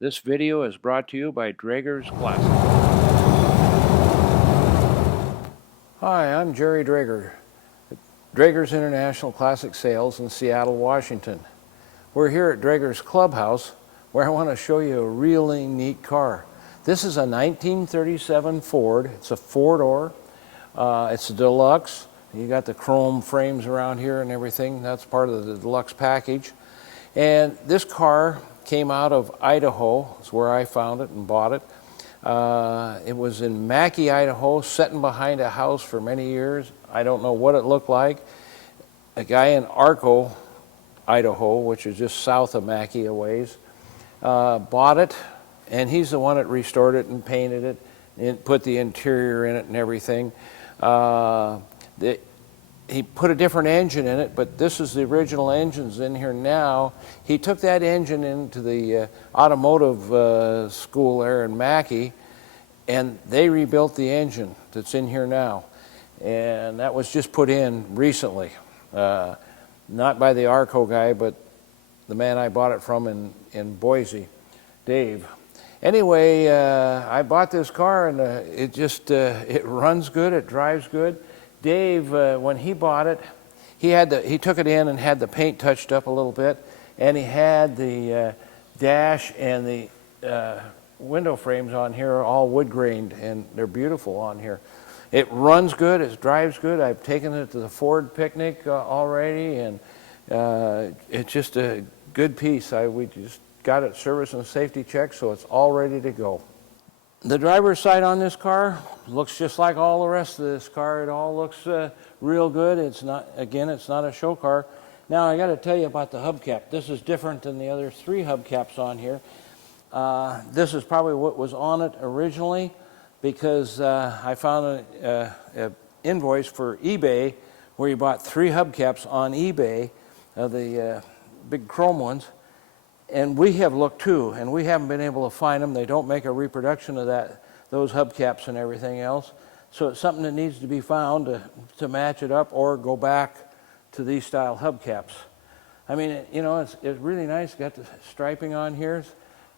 This video is brought to you by Drager's Classic. Hi, I'm Jerry Drager, Drager's International Classic Sales in Seattle, Washington. We're here at Drager's Clubhouse where I want to show you a really neat car. This is a 1937 Ford. It's a four-door. It's a Deluxe. You got the chrome frames around here and everything. That's part of the Deluxe package. And this car came out of Idaho. It's where I found it and bought it. It was in Mackey, Idaho, sitting behind a house for many years. I don't know what it looked like. A guy in Arco, Idaho, which is just south of Mackey a ways, bought it, and he's the one that restored it and painted it and put the interior in it and everything. He put a different engine in it, but this is the original engines in here now. He took that engine into the automotive school there in Mackey, and they rebuilt the engine that's in here now. And that was just put in recently. Not by the Arco guy, but the man I bought it from in Boise, Dave. Anyway, I bought this car, and it runs good, it drives good. Dave, when he bought it, he took it in and had the paint touched up a little bit, and he had the dash and the window frames on here all wood grained, and they're beautiful on here. It runs good, it drives good. I've taken it to the Ford picnic already, and it's just a good piece. We just got it service and safety checked, so it's all ready to go. The driver's side on this car looks just like all the rest of this car. It all looks real good. It's not a show car. Now I got to tell you about the hubcap. This is different than the other three hubcaps on here. This is probably what was on it originally, because I found an invoice for eBay where you bought three hubcaps on eBay, the big chrome ones. And we have looked too, and we haven't been able to find them. They don't make a reproduction of those hubcaps and everything else. So it's something that needs to be found to match it up or go back to these style hubcaps. I mean, it's really nice. Got the striping on here,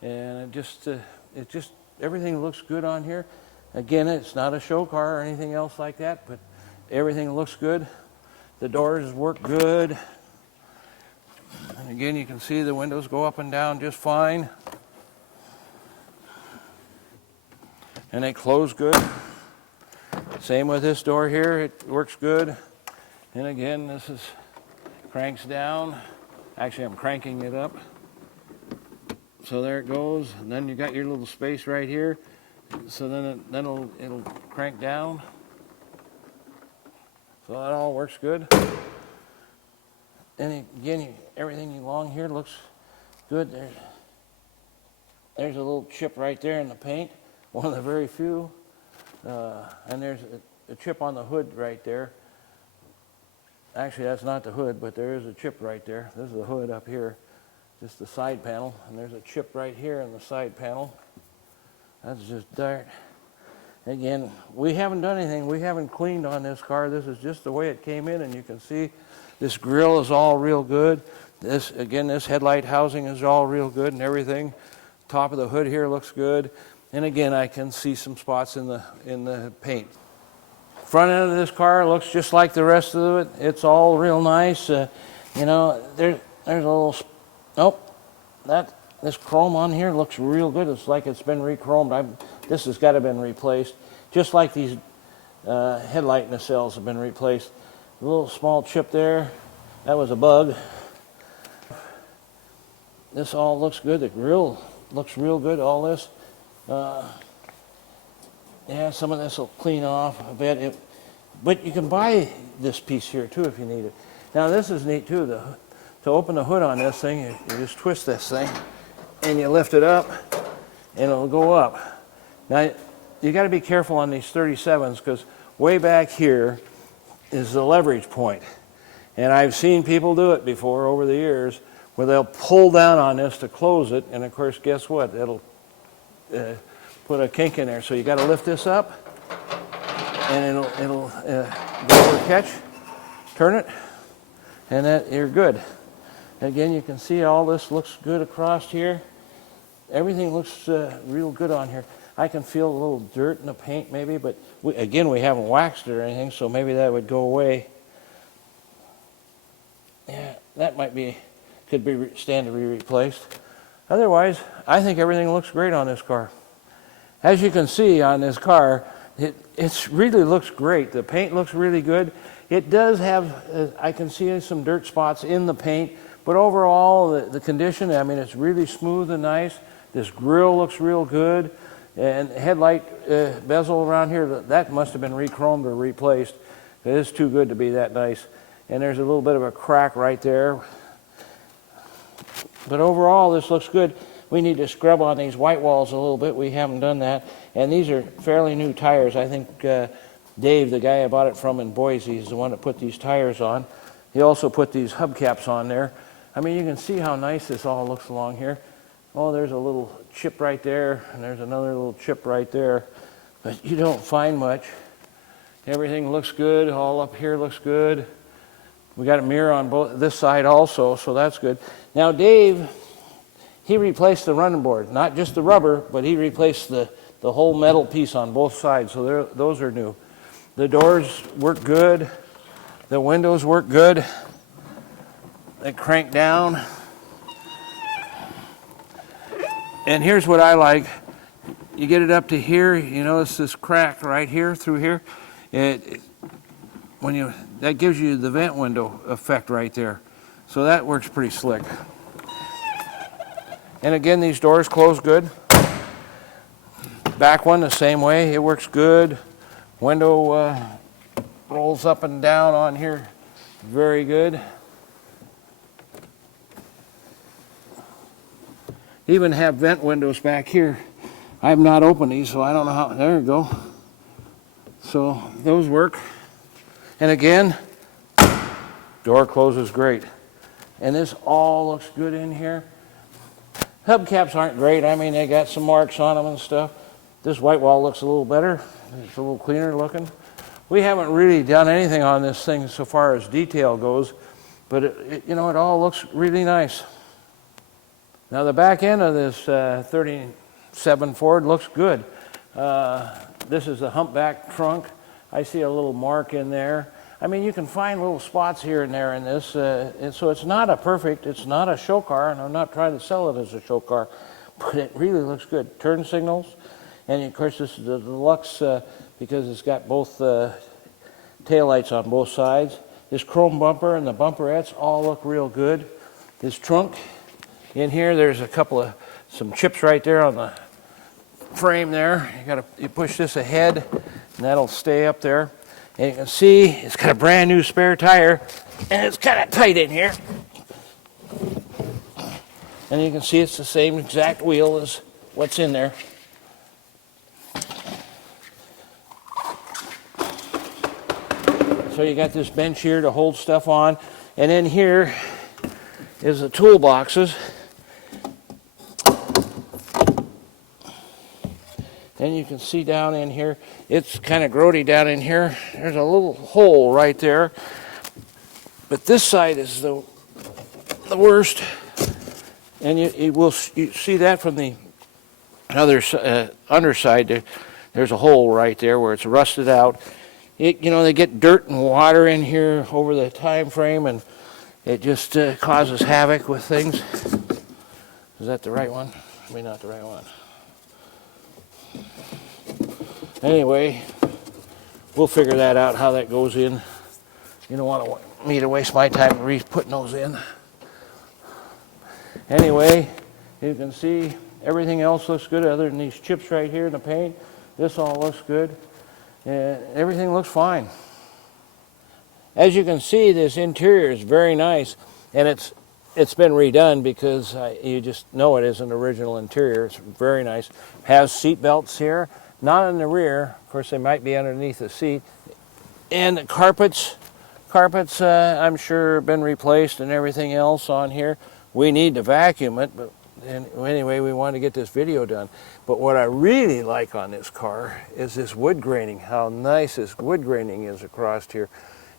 and it just everything looks good on here. Again, it's not a show car or anything else like that, but everything looks good. The doors work good. And again, you can see the windows go up and down just fine. And they close good. Same with this door here, it works good. And again, this cranks down. Actually, I'm cranking it up. So there it goes. And then you got your little space right here. So then it'll crank down. So that all works good. And again, everything along here looks good. There's a little chip right there in the paint, one of the very few. And there's a chip on the hood right there. Actually, that's not the hood, but there is a chip right there. This is the hood up here, just the side panel. And there's a chip right here in the side panel. That's just dirt. Again, we haven't done anything. We haven't cleaned on this car. This is just the way it came in, and you can see this grill is all real good. This headlight housing is all real good and everything. Top of the hood here looks good. And again, I can see some spots in the paint. Front end of this car looks just like the rest of it. It's all real nice. There's a little, this chrome on here looks real good. It's like it's been re-chromed. This has got to have been replaced. Just like these headlight nacelles have been replaced. A little small chip there, that was a bug. This all looks good. The grill looks real good, all this. Yeah, some of this will clean off a bit. But you can buy this piece here too if you need it. Now this is neat too. To open the hood on this thing, you just twist this thing and you lift it up and it'll go up. Now you got to be careful on these 37s because way back here is the leverage point. And I've seen people do it before over the years where they'll pull down on this to close it, and of course, guess what? It'll put a kink in there. So you got to lift this up, and it'll go over catch, turn it, and you're good. Again, you can see all this looks good across here. everything looks real good on here. I can feel a little dirt in the paint maybe, but again, we haven't waxed it or anything, so maybe that would go away. Yeah, that could stand to be replaced. Otherwise, I think everything looks great on this car. As you can see on this car, it really looks great. The paint looks really good. It does have, I can see some dirt spots in the paint, but overall, the condition, I mean, it's really smooth and nice. This grille looks real good. And headlight bezel around here, that must have been re-chromed or replaced. It is too good to be that nice. And there's a little bit of a crack right there. But overall, this looks good. We need to scrub on these white walls a little bit. We haven't done that. And these are fairly new tires. I think Dave, the guy I bought it from in Boise, is the one that put these tires on. He also put these hubcaps on there. I mean, you can see how nice this all looks along here. Oh, there's a little chip right there, and there's another little chip right there. But you don't find much. Everything looks good. All up here looks good. We got a mirror on this side also, so that's good. Now, Dave, he replaced the running board. Not just the rubber, but he replaced the whole metal piece on both sides, so those are new. The doors work good. The windows work good. They crank down. And here's what I like. You get it up to here, you notice this crack right here through here. That gives you the vent window effect right there. So that works pretty slick. And again, these doors close good. Back one the same way, it works good. Window rolls up and down on here, very good. Even have vent windows back here. I have not opened these, so I don't know how. There you go. So those work. And again, door closes great. And this all looks good in here. Hubcaps aren't great. I mean, they got some marks on them and stuff. This white wall looks a little better. It's a little cleaner looking. We haven't really done anything on this thing so far as detail goes, but it all looks really nice. Now the back end of this 37 Ford looks good. This is a humpback trunk. I see a little mark in there. I mean, you can find little spots here and there in this. And so it's not a show car, and I'm not trying to sell it as a show car, but it really looks good. Turn signals, and of course this is the Deluxe because it's got both taillights on both sides. This chrome bumper and the bumperettes all look real good. This trunk. In here, there's some chips right there on the frame there. You push this ahead, and that'll stay up there. And you can see it's got a brand new spare tire, and it's kind of tight in here. And you can see it's the same exact wheel as what's in there. So you got this bench here to hold stuff on, and in here is the toolboxes. And you can see down in here, it's kind of grody down in here. There's a little hole right there. But this side is the worst. And you see that from the other underside. There's a hole right there where it's rusted out. They get dirt and water in here over the time frame, and it just causes havoc with things. Is that the right one? Maybe not the right one. Anyway, we'll figure that out, how that goes in. You don't want me to waste my time putting those in. Anyway, you can see everything else looks good other than these chips right here in the paint. This all looks good. And everything looks fine. As you can see, this interior is very nice, and it's been redone because you just know it is an original interior. It's very nice. Has seat belts here. Not in the rear. Of course, they might be underneath the seat. And the carpets, I'm sure, have been replaced and everything else on here. We need to vacuum it, but anyway, we want to get this video done. But what I really like on this car is this wood graining, how nice this wood graining is across here.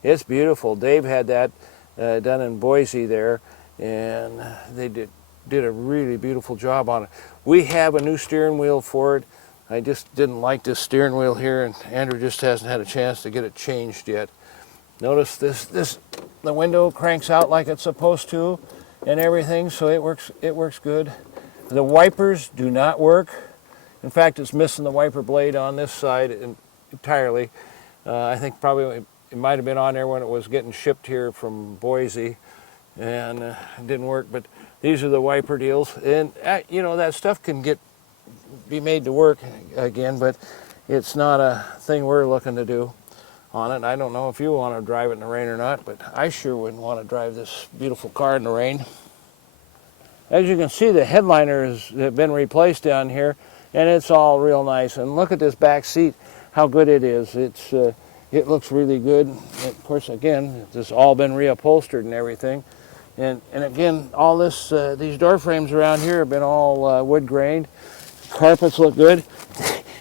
It's beautiful. Dave had that done in Boise there, and they did did a really beautiful job on it. We have a new steering wheel for it. I just didn't like this steering wheel here, and Andrew just hasn't had a chance to get it changed yet. Notice the window cranks out like it's supposed to and everything, so it works good. The wipers do not work. In fact, it's missing the wiper blade on this side entirely. I think probably it might have been on there when it was getting shipped here from Boise, and it didn't work, but these are the wiper deals. And you know, that stuff can be made to work again, but it's not a thing we're looking to do on it. I don't know if you want to drive it in the rain or not, but I sure wouldn't want to drive this beautiful car in the rain. As you can see, the headliner has been replaced down here, and it's all real nice. And look at this back seat, how good it is. It looks really good. And of course, again, it's all been reupholstered and everything. And again, all these door frames around here have been all wood grained. Carpets look good.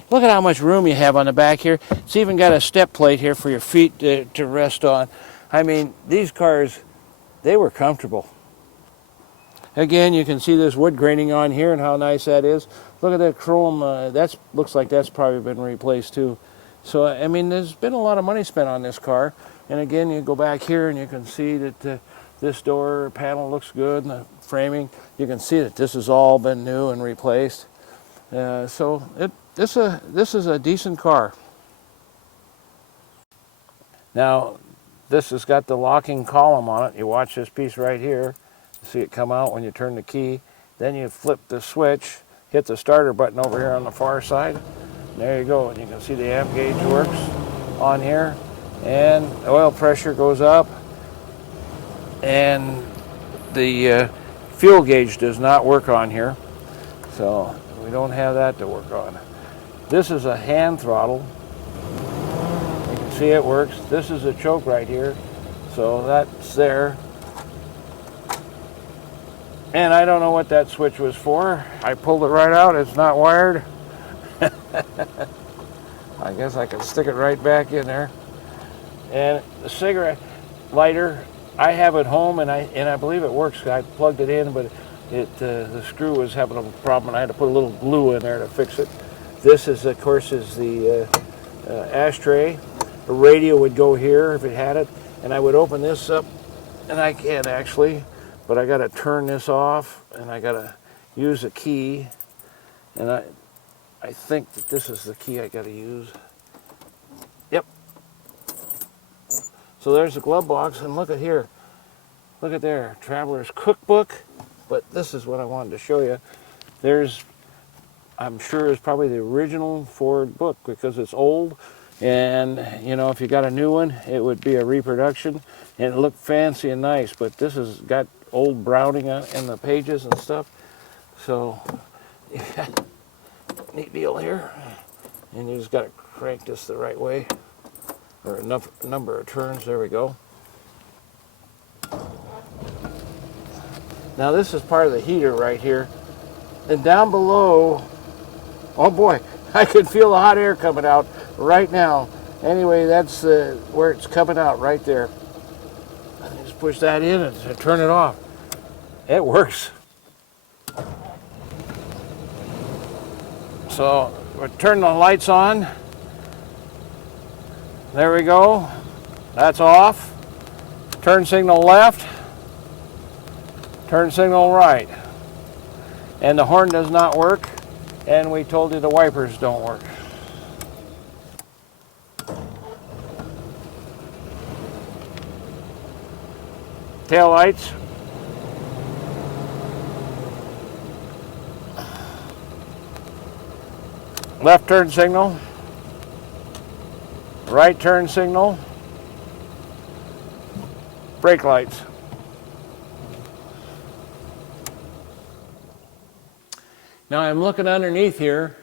Look at how much room you have on the back here. It's even got a step plate here for your feet to rest on. I mean, these cars, they were comfortable. Again, you can see this wood graining on here and how nice that is. Look at that chrome. That looks like that's probably been replaced too. So, I mean, there's been a lot of money spent on this car. And again, you go back here and you can see that this door panel looks good, and the framing. You can see that this has all been new and replaced. So this is a decent car. Now, this has got the locking column on it. You watch this piece right here. See it come out when you turn the key. Then you flip the switch, hit the starter button over here on the far side. There you go, and you can see the amp gauge works on here, and the oil pressure goes up, and the fuel gauge does not work on here, so we don't have that to work on. This is a hand throttle. You can see it works. This is a choke right here, so that's there. And I don't know what that switch was for. I pulled it right out. It's not wired. I guess I can stick it right back in there. And the cigarette lighter, I have at home, and I believe it works. I plugged it in, but the screw was having a problem, and I had to put a little glue in there to fix it. This is, of course, the ashtray. The radio would go here if it had it, and I would open this up, and I can't actually, but I got to turn this off, and I got to use a key, and I think that this is the key I got to use. Yep. So there's the glove box, and look at here. Look at there, Traveler's Cookbook. But this is what I wanted to show you. I'm sure it's probably the original Ford book because it's old. And, you know, if you got a new one, it would be a reproduction. And it looked fancy and nice, but this has got old browning in the pages and stuff. So, yeah, neat deal here. And you just got to crank this the right way. Or enough number of turns. There we go. Now this is part of the heater right here. And down below, oh boy, I can feel the hot air coming out right now. Anyway, that's where it's coming out right there. I just push that in and turn it off. It works. So we'll turn the lights on. There we go. That's off. Turn signal left. Turn signal right. And the horn does not work. And we told you the wipers don't work. Tail lights. Left turn signal. Right turn signal. Brake lights. Now I'm looking underneath here,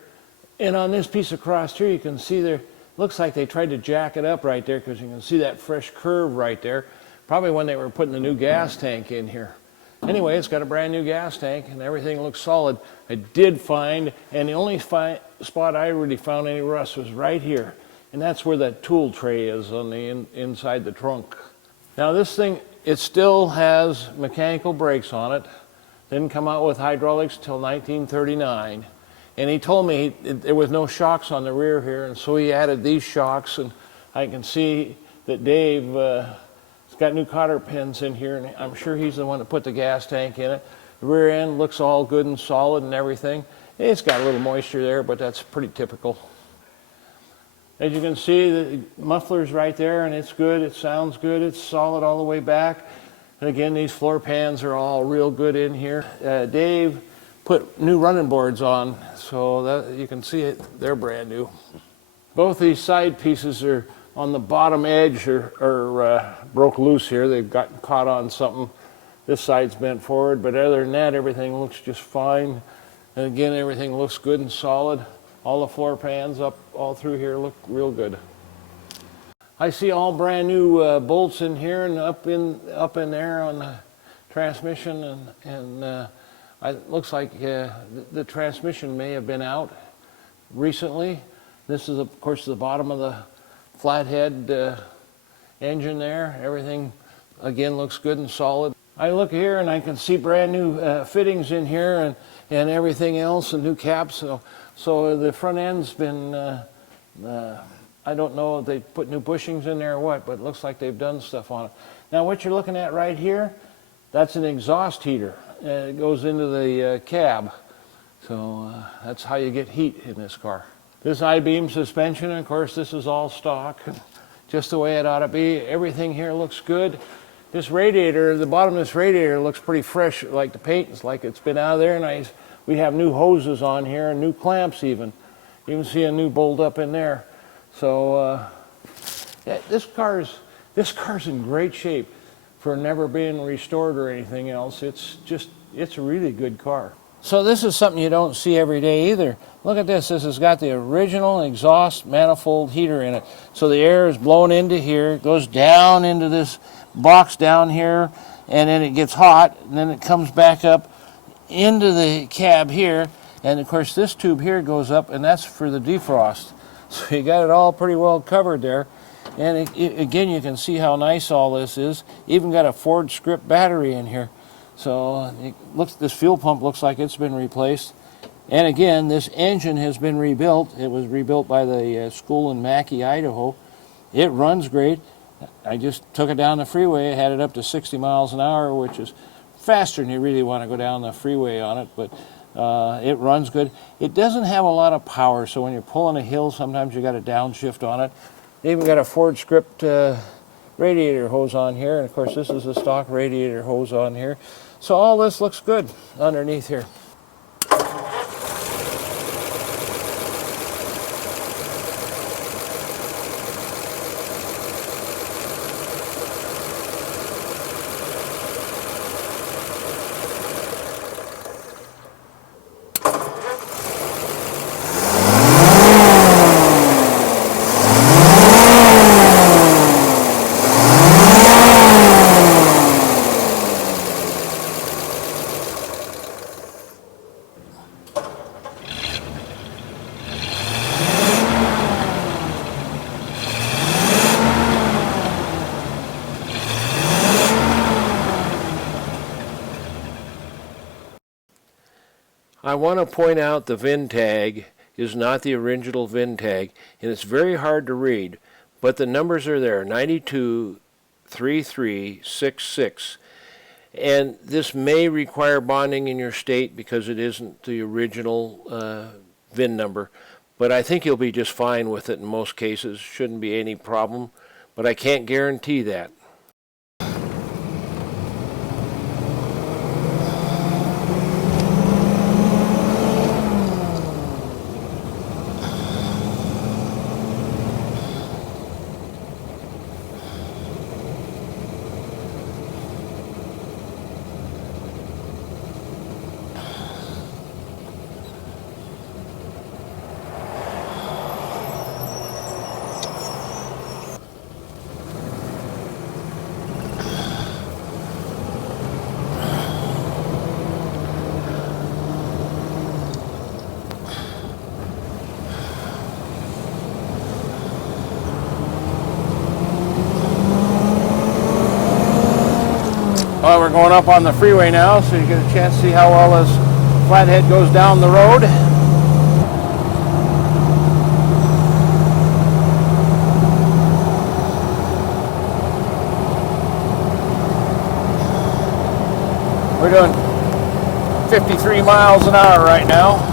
and on this piece of cross here you can see there, looks like they tried to jack it up right there because you can see that fresh curve right there. Probably when they were putting the new gas tank in here. Anyway, it's got a brand new gas tank and everything looks solid. I did find, and the only spot I really found any rust was right here. And that's where that tool tray is on the inside the trunk. Now this thing, it still has mechanical brakes on it. Didn't come out with hydraulics till 1939. And he told me there was no shocks on the rear here, and so he added these shocks. And I can see that Dave has got new cotter pins in here, and I'm sure he's the one that put the gas tank in it. The rear end looks all good and solid and everything. It's got a little moisture there, but that's pretty typical. As you can see, the muffler's right there, and it's good. It sounds good. It's solid all the way back. And again, these floor pans are all real good in here. Dave put new running boards on, so that you can see it. They're brand new. Both these side pieces are on the bottom edge or broke loose here. They've gotten caught on something. This side's bent forward, but other than that, everything looks just fine. And again, everything looks good and solid. All the floor pans up all through here look real good. I see all brand new bolts in here and up in there on the transmission, and it looks like the transmission may have been out recently. This is, of course, the bottom of the Flathead engine there. Everything, again, looks good and solid. I look here and I can see brand new fittings in here and everything else, and new caps. So the front end's been, I don't know if they put new bushings in there or what, but it looks like they've done stuff on it. Now what you're looking at right here, that's an exhaust heater. It goes into the cab. So that's how you get heat in this car. This I-beam suspension, of course, this is all stock, just the way it ought to be. Everything here looks good. This radiator, the bottom of this radiator looks pretty fresh, like the paint is like it's been out of there nice. We have new hoses on here and new clamps even. You can see a new bolt up in there. So yeah, this car's in great shape for never being restored or anything else. It's a really good car. So this is something you don't see every day either. Look at this. This has got the original exhaust manifold heater in it. So the air is blown into here, goes down into this box down here, and then it gets hot, and then it comes back up into the cab here, and of course this tube here goes up, and that's for the defrost. So you got it all pretty well covered there. And again, you can see how nice all this is. Even got a Ford script battery in here. So this fuel pump looks like it's been replaced. And again, this engine has been rebuilt. It was rebuilt by the school in Mackey, Idaho. It runs great. I just took it down the freeway, had it up to 60 miles an hour, which is faster than you really want to go down the freeway on it, but it runs good. It doesn't have a lot of power, so when you're pulling a hill, sometimes you got to downshift on it. They even got a Ford script radiator hose on here, and of course this is a stock radiator hose on here. So all this looks good underneath here. I want to point out the VIN tag is not the original VIN tag, and it's very hard to read, but the numbers are there, 923366, and this may require bonding in your state because it isn't the original VIN number, but I think you'll be just fine with it in most cases. Shouldn't be any problem, but I can't guarantee that. Well, we're going up on the freeway now, so you get a chance to see how well this Flathead goes down the road. We're doing 53 miles an hour right now.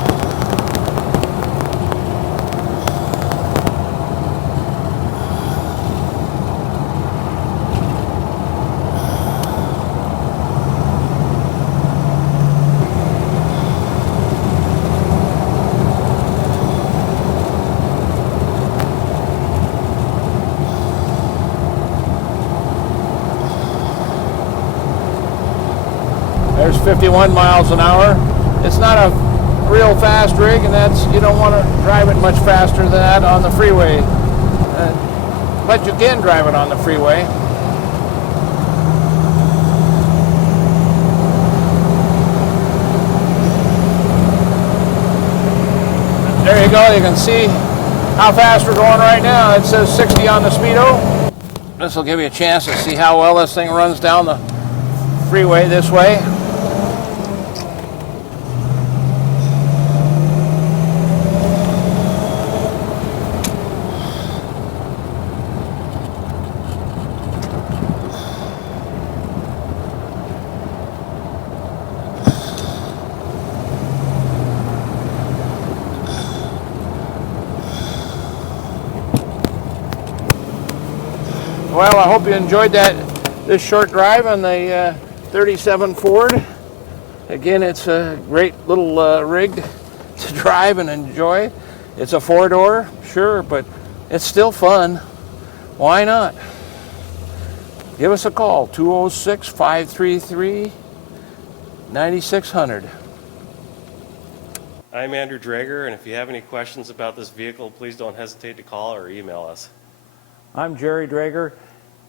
There's 51 miles an hour. It's not a real fast rig, and you don't want to drive it much faster than that on the freeway. But you can drive it on the freeway. There you go. You can see how fast we're going right now. It says 60 on the speedo. This will give you a chance to see how well this thing runs down the freeway this way. Well, I hope you enjoyed this short drive on the 37 Ford. Again, it's a great little rig to drive and enjoy. It's a four-door, sure, but it's still fun. Why not? Give us a call, 206-533-9600. I'm Andrew Drager, and if you have any questions about this vehicle, please don't hesitate to call or email us. I'm Jerry Drager,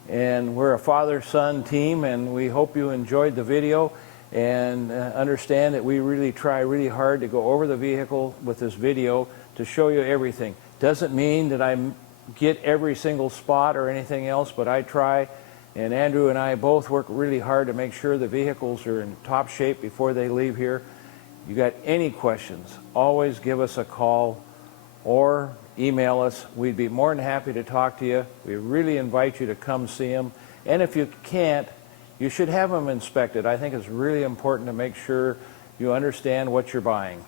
and we're a father-son team, and we hope you enjoyed the video and understand that we really try really hard to go over the vehicle with this video to show you everything. Doesn't mean that I get every single spot or anything else, but I try, and Andrew and I both work really hard to make sure the vehicles are in top shape before they leave here. You got any questions, always give us a call or email us. We'd be more than happy to talk to you. We really invite you to come see them. And if you can't, you should have them inspected. I think it's really important to make sure you understand what you're buying.